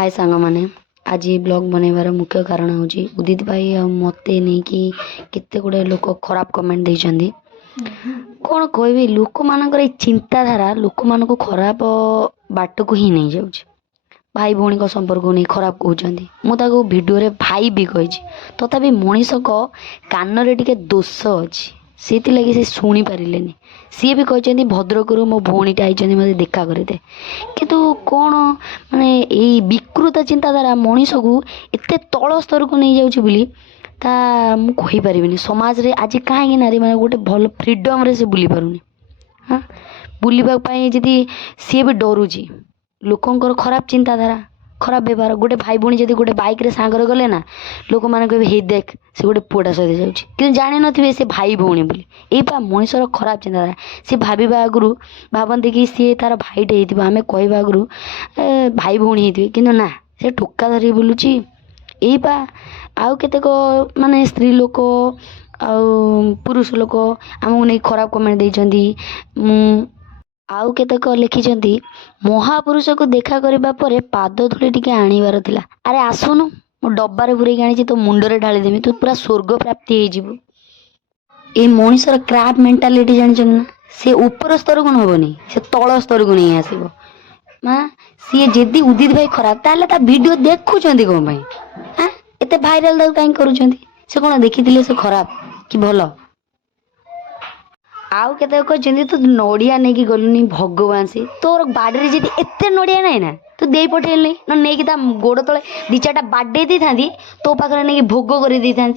हाय सांग माने आज ब्लॉग बनैबार मुख्य कारण हूँ उदित भाई मत नहीं कि केते गुड़े लोक खराब कमेंट देइछंदी कौन कहबी लोक मानकर चिंताधारा लोक मान खराब बाट को ही नहीं जाऊँ भाई भौणी का संपर्क नहीं खराब कहते मुझे भिडियो भाई भी कही तथापि मनीष को कान टे दोष अच्छी से लगी से शुणी पारे सी भी कहते भद्रक मो भौणीटा आई मत देखा करते कितु कौन माने यही विकृत चिंताधारा मनीष को एत तल स्तर को नहीं जाऊँ बोली ता मुझे पारिनी समाज रे आज कहीं नारी मैंने गोटे भल फ्रीडम रे से बुली पारुनी हाँ बुलवाई जी सी भी डरुची लोकंर खराब चिंताधारा खराब व्यवहार गोटे भाई भौणी जब गोटे बैक रे सांगर गले ना लोक मैंने कहे हे देख से गोटे पुआटा सहित जाऊँगी कि जानी नथिबे से भाई भौणी बोली यही मनीषर खराब चिंताधारा सी भाविबा आगु भावती कि सी तार भाईटे होती आम कहवा आगु भाई भौणी होते कि ना से ठोका धरी बुलूची यही आउ केतेक माने स्त्री लोक पुरुष लोक आमको नहीं खराब कमेंट देइछंदी आउ केतेक लिखिछंती महापुरुष को देखा करबा परे पाद धूली टिके आनिबार थिला अरे आसुनु मो डब्बारे पुरेकी आनी तो मुंडरे ढाली देमी तू पूरा स्वर्ग प्राप्ति हो जीवो ए मनीषर क्रैप मेंटालिटी जानिछन ना से ऊपर स्तर को होबनी से तळ स्तर को नहीं आसीबो मां सी जेदी उदित भाई खराब ताले ता वीडियो देखुछंती कोन भाई हां एते वायरल दाउ काई करूछंती से कोन देखिथिले से खराब कि भलो आउ केते कहते तू नड़िया नहीं कि गलुनी भगवान से तोर बाड़ी जी एत नड़िया ना ना तू दे पठेल नहीं नहीं कि गोड़ तले दी चार्टा बाडे दी था तो पाखे नहीं भोग कर था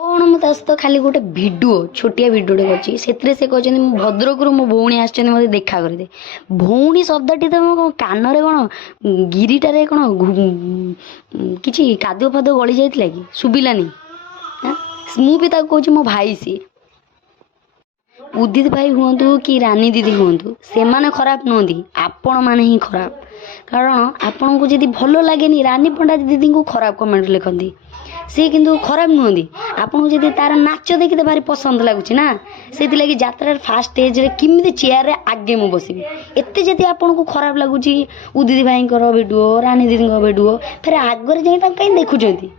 कौन मुझे सहित खाली गोटे भिडियो छोटिया भिडियो से कहते भद्रक मो भौणी आस मत देखा करदे भौणी शब्दटी तो कान कौन गिरीटारे कौन कि कादुଅ फादुଅ गली जाइला कि शुभिलानी मुझे कहूँ मो भाई सी उदित भाई हूँ कि रानी दीदी हूँ से माने खराब नुहति आपण मैंने ही खराब कारण आपन को जदि भल लगे रानी पंडा दीदी को खराब कमेंट लिखती सी किंतु खराब नुहति आपन को जदि तार नाच देखते भारी पसंद लगुच ना से लगी यात्रा फास्ट स्टेज रे किमिति चेयर रे आगे मु बसबी एते जदि आपन को खराब लगुच उदित भाई वीडियो रानी दीदी वीडियो फिर आगे जाई कहीं देखुंती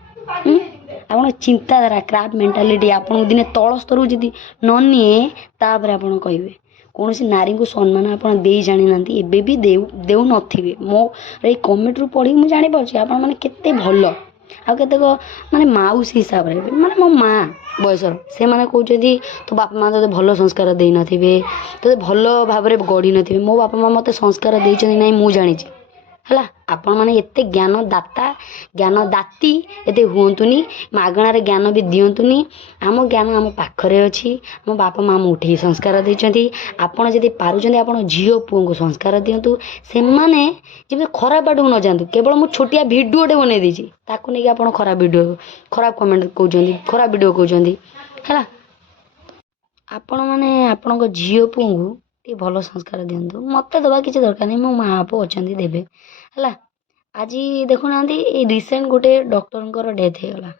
आपण चिंताधारा क्रैप मेंटालिटी आपन दिने तल स्तर जदि न निए तापर आपन कहबे कौन सी नारी को सम्मान आपन दे जानी नांती एबे भी देउ नथिबे मो रे कमेंट रु पढ़ी मु जानि पाछी आपन माने केते भलो आ केते को माने माउसी हिसाब रे माने मो मां बयसर से माने कहउछथि तो बापा मां तो भलो संस्कार देई नथिबे तो भलो भाव रे गढी नथिबे मो बापा मां मते संस्कार देइछथि नै मु जानि छी हला आपण माने एते ज्ञान दाता ज्ञान दाती एते हुंतुनी मागणार ज्ञान भी दियंतुनी आम ज्ञान आम पाखरे अछि मो बापा मां उठी संस्कार देइछथि आपण जदि पारुछथि आपण झियो पुओ को संस्कार दियंतु से माने जेबे खराब बाटू न जानतु केवल मो छोटिया भिडियोटे बनै देछि ताकू नै कि आपण खराब वीडियो खराब कमेंट कहउछथि खराब वीडियो कहउछथि हला आपण माने आपण को झियो पुओ को भल संस्कार दियंतु मते दबा किसी दरकार नहीं मो माँ बाप अच्छा देवे है आज देखुना रिसेंट गोटे डॉक्टर डेथ होगला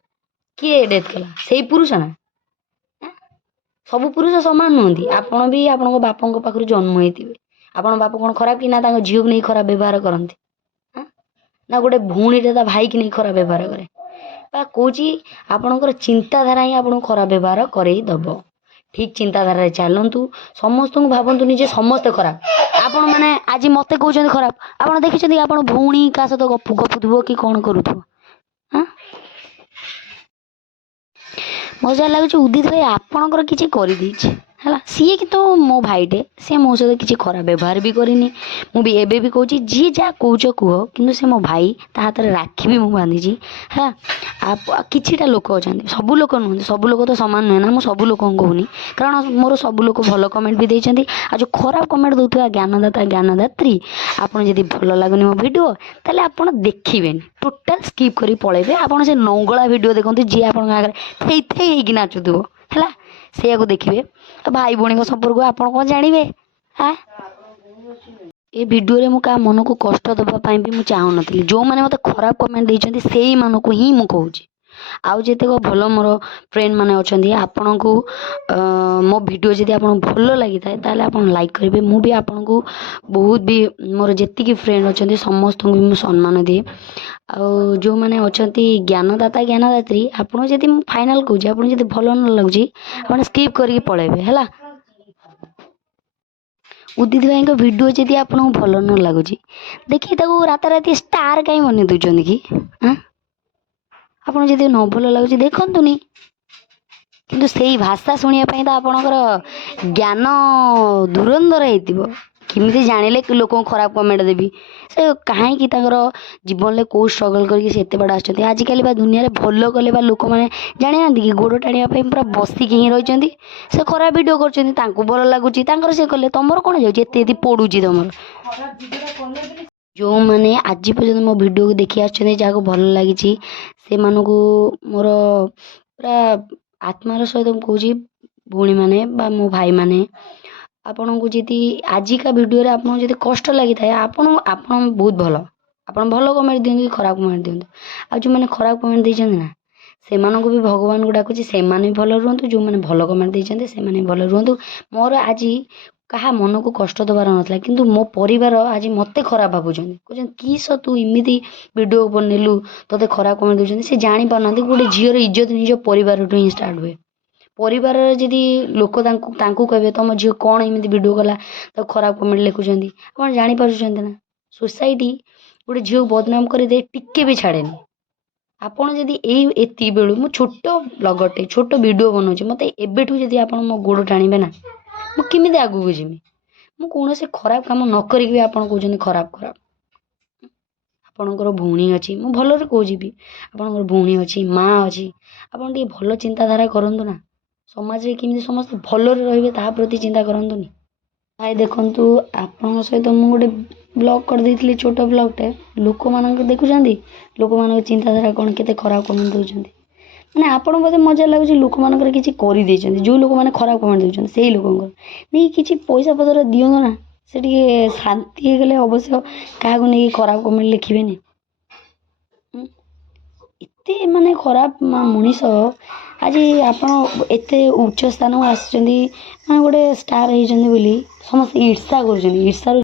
किए डेथ कला से पुरुष ना सब पुरुष सामान नुहति आपण भी आपण बापा पाखु जन्म होते आपण बाप कौन खराब कि ना झील को नहीं खराब व्यवहार करते ना गोटे भौणी भाई की नहीं खराब व्यवहार करे कौची आपणकर चिंताधारा ही आपको खराब व्यवहार करईदब ठीक चिंताधारा चलतु समस्त को भावतु निजे समस्ते खराब आपण मैंने आज मत कहते खराब आप देखिए आप भौणी क्या सहित गपुव कि कौन करुव मजा लगुच उदित भाई आपणकर किसी कर है सी कि तो मो भाईटे सी मो सहित किसी खराब व्यवहार भी करनी मुझे एबे भी कहूँ जी जहाँ कौच कह कि से मो भाई ता हाथ में राखी भी मुझे बांधीची है किछिटा लोक अच्छा सब लोक नुहत सब लोक तो सामान नुहे ना मुझे सब लोक कहूनी कारण मोर सब लोक भल कमेंट भी देते आज जो खराब कमेंट दूसरा ज्ञानदाता ज्ञानदात्री आपड़ जब भल लगुनि मो भिडियो ताले आपड़ देखिए टोटाल स्किप कर पलैबे आपड़ से नंगला भिडियो देखते जी आप आगे थी नाचुव है से देखिए तो भाई भौणी संपर्क आप जानवे हाँ ये वीडियो रे मु का मन को कष्ट दबापाई भी मुझे चाहून जो मैंने मत खराब कमेंट देते से मानक ही मुझे कहूँ आउ जितेक भल मोर फ्रेंड मैंने अच्छा आपण को मो वीडियो जब आप भल लगी था आप लाइक करेंगे मुझे आपन को बहुत भी मोर जी फ्रेंड अच्छा समस्त को भी सम्मान दिए ଆଉ ଯେଉଁମାନେ ଅଛନ୍ତି ଜ୍ଞାନଦାତା ଜ୍ଞାନଦାତ୍ରୀ ଆପଣଙ୍କୁ ଯଦି ମୁଁ ଫାଇନାଲ୍ କହୁଛି ଆପଣଙ୍କୁ ଯଦି ଭଲ ନ ଲାଗୁଛି ଆପଣ ସ୍କିପ୍ କରିକି ପଳେଇବେ ହେଲା। ଉଦିତ ଭାଇଙ୍କ ଭିଡ଼ିଓ ଯଦି ଆପଣଙ୍କୁ ଭଲ ନ ଲାଗୁଛି ଦେଖି ତାକୁ ରାତାରାତି ଷ୍ଟାର୍ କାହିଁ ବନେଇ ଦେଉଛନ୍ତି କି? ଆପଣଙ୍କୁ ଯଦି ନ ଭଲ ଲାଗୁଛି ଦେଖନ୍ତୁନି। କିନ୍ତୁ ସେଇ ଭାଷା ଶୁଣିବା ପାଇଁ ତ ଆପଣଙ୍କର ଜ୍ଞାନ ଧୁରନ୍ଧର ହେଇଥିବ। କେମିତି ଜାଣିଲେ ଲୋକଙ୍କୁ ଖରାପ କମେଣ୍ଟ ଦେବି? ସେ କାହିଁକି ତାଙ୍କର ଜୀବନରେ କେଉଁ ଷ୍ଟ୍ରଗଲ୍ କରିକି ସେ ଏତେ ବାଟ ଆସିଛନ୍ତି। ଆଜିକାଲି ବା ଦୁନିଆରେ ଭଲ କଲେ ବା ଲୋକମାନେ ଜାଣିନାହାନ୍ତି କି ଗୋଡ଼ ଟାଣିବା ପାଇଁ ପୁରା ବସିକି ହିଁ ରହିଛନ୍ତି। ସେ ଖରାପ ଭିଡ଼ିଓ କରୁଛନ୍ତି, ତାଙ୍କୁ ଭଲ ଲାଗୁଛି ତାଙ୍କର ସେ କଲେ, ତମର କ'ଣ ଯାଉଛି? ଏତେ ଏତେ ପଡ଼ୁଛି ତମର। ଯେଉଁମାନେ ଆଜି ପର୍ଯ୍ୟନ୍ତ ମୋ ଭିଡ଼ିଓକୁ ଦେଖି ଆସୁଛନ୍ତି, ଯାହାକୁ ଭଲ ଲାଗିଛି, ସେମାନଙ୍କୁ ମୋର ପୁରା ଆତ୍ମାର ସହିତ ମୁଁ କହୁଛି, ଭଉଣୀମାନେ ବା ମୋ ଭାଇମାନେ, ଆପଣଙ୍କୁ ଯଦି ଆଜିକା ଭିଡ଼ିଓରେ ଆପଣଙ୍କୁ ଯଦି କଷ୍ଟ ଲାଗିଥାଏ ଆପଣ ବହୁତ ଭଲ। ଆପଣ ଭଲ କମେଣ୍ଟ ଦିଅନ୍ତୁ କି ଖରାପ କମେଣ୍ଟ ଦିଅନ୍ତୁ। ଆଉ ଯେଉଁମାନେ ଖରାପ କମେଣ୍ଟ ଦେଇଛନ୍ତି ନା ସେମାନଙ୍କୁ ବି ଭଗବାନଙ୍କୁ ଡାକୁଛି ସେମାନେ ବି ଭଲ ରୁହନ୍ତୁ। ଯେଉଁମାନେ ଭଲ କମେଣ୍ଟ ଦେଇଛନ୍ତି ସେମାନେ ବି ଭଲ ରୁହନ୍ତୁ। ମୋର ଆଜି କାହା ମନକୁ କଷ୍ଟ ଦେବାର ନଥିଲା, କିନ୍ତୁ ମୋ ପରିବାର ଆଜି ମୋତେ ଖରାପ ଭାବୁଛନ୍ତି, କହୁଛନ୍ତି କିସ ତୁ ଏମିତି ଭିଡ଼ିଓ ବନେଇଲୁ ତୋତେ ଖରାପ କମେଣ୍ଟ ଦେଉଛନ୍ତି। ସେ ଜାଣିପାରୁନାହାନ୍ତି ଗୋଟେ ଝିଅର ଇଜ୍ଜତ ନିଜ ପରିବାରଠୁ ହିଁ ଷ୍ଟାର୍ଟ ହୁଏ। ପରିବାରରେ ଯଦି ଲୋକ ତାଙ୍କୁ କହିବେ ତମ ଝିଅ କ'ଣ ଏମିତି ଭିଡ଼ିଓ କଲା ତାକୁ ଖରାପ କମେଣ୍ଟ ଲେଖୁଛନ୍ତି, ଆପଣ ଜାଣିପାରୁଛନ୍ତି ନା ସୋସାଇଟି ଗୋଟେ ଝିଅକୁ ବଦନାମ କରିଦେଇ ଟିକେ ବି ଛାଡ଼େନି। ଆପଣ ଯଦି ଏତିକି ବେଳୁ ମୁଁ ଛୋଟ ବ୍ଲଗରଟେ ଛୋଟ ଭିଡ଼ିଓ ବନାଉଛି, ମୋତେ ଏବେଠୁ ଯଦି ଆପଣ ମୋ ଗୋଡ଼ ଟାଣିବେ ନା ମୁଁ କେମିତି ଆଗକୁ ଯିବି? ମୁଁ କୌଣସି ଖରାପ କାମ ନ କରିକି ବି ଆପଣ କହୁଛନ୍ତି ଖରାପ। ଆପଣଙ୍କର ଭଉଣୀ ଅଛି, ମୁଁ ଭଲରେ କହୁଛି ବି, ଆପଣଙ୍କର ଭଉଣୀ ଅଛି, ମା ଅଛି, ଆପଣ ଟିକେ ଭଲ ଚିନ୍ତାଧାରା କରନ୍ତୁ ନା। ସମାଜରେ କେମିତି ସମସ୍ତେ ଭଲରେ ରହିବେ ତାହା ପ୍ରତି ଚିନ୍ତା କରନ୍ତୁନି। ଭାଇ ଦେଖନ୍ତୁ, ଆପଣଙ୍କ ସହିତ ମୁଁ ଗୋଟେ ବ୍ଲଗ୍ କରିଦେଇଥିଲି, ଛୋଟ ବ୍ଲଗ୍ଟେ, ଲୋକମାନଙ୍କ ଦେଖୁଛନ୍ତି ଲୋକମାନଙ୍କ ଚିନ୍ତାଧାରା କ'ଣ, କେତେ ଖରାପ କମେଣ୍ଟ ଦେଉଛନ୍ତି। ମାନେ ଆପଣ ବୋଧେ ମଜା ଲାଗୁଛି ଲୋକମାନଙ୍କର କିଛି କରିଦେଇଛନ୍ତି, ଯେଉଁ ଲୋକମାନେ ଖରାପ କମେଣ୍ଟ ଦେଉଛନ୍ତି ସେଇ ଲୋକଙ୍କର ନେଇକି କିଛି ପଇସା ପତ୍ର ଦିଅନ୍ତୁ ନା, ସେ ଟିକେ ଶାନ୍ତି ହେଇଗଲେ ଅବଶ୍ୟ କାହାକୁ ନେଇକି ଖରାପ କମେଣ୍ଟ ଲେଖିବେନି। ଏତେ ମାନେ ଖରାପ ମଣିଷ ଆଜି ଆପଣ ଏତେ ଉଚ୍ଚ ସ୍ଥାନକୁ ଆସିଛନ୍ତି, ମାନେ ଗୋଟେ ଷ୍ଟାର୍ ହେଇଛନ୍ତି ବୋଲି ସମସ୍ତେ ଈର୍ଷା କରୁଛନ୍ତି। ଈର୍ଷାରୁ